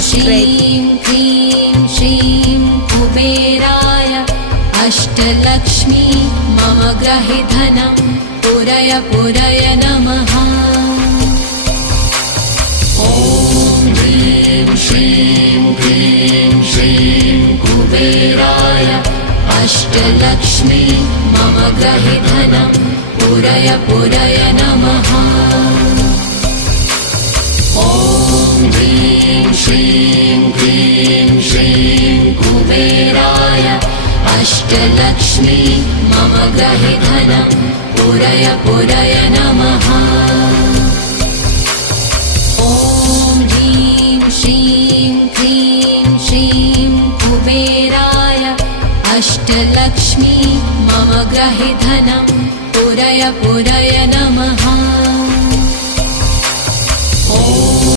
श्रीं क्लीं श्रीं कुबेराय अष्टलक्ष्मी मम गृहे धनं पुरय पुरय नमः। ॐ ह्रीं श्रीं क्लीं श्रीं कुबेराय अष्टलक्ष्मी मम गृहे धनं पुरय पुरय नमः। ॐ ह्रीं श्रीं क्लीं श्रीं कुबेराय अष्टलक्ष्मी मम गृहे धनं पुरय पुरय नमः। ॐ ह्रीं श्रीं क्लीं श्रीं कुबेराय अष्टलक्ष्मी मम गृहे धनं पुरय पुरय नमः।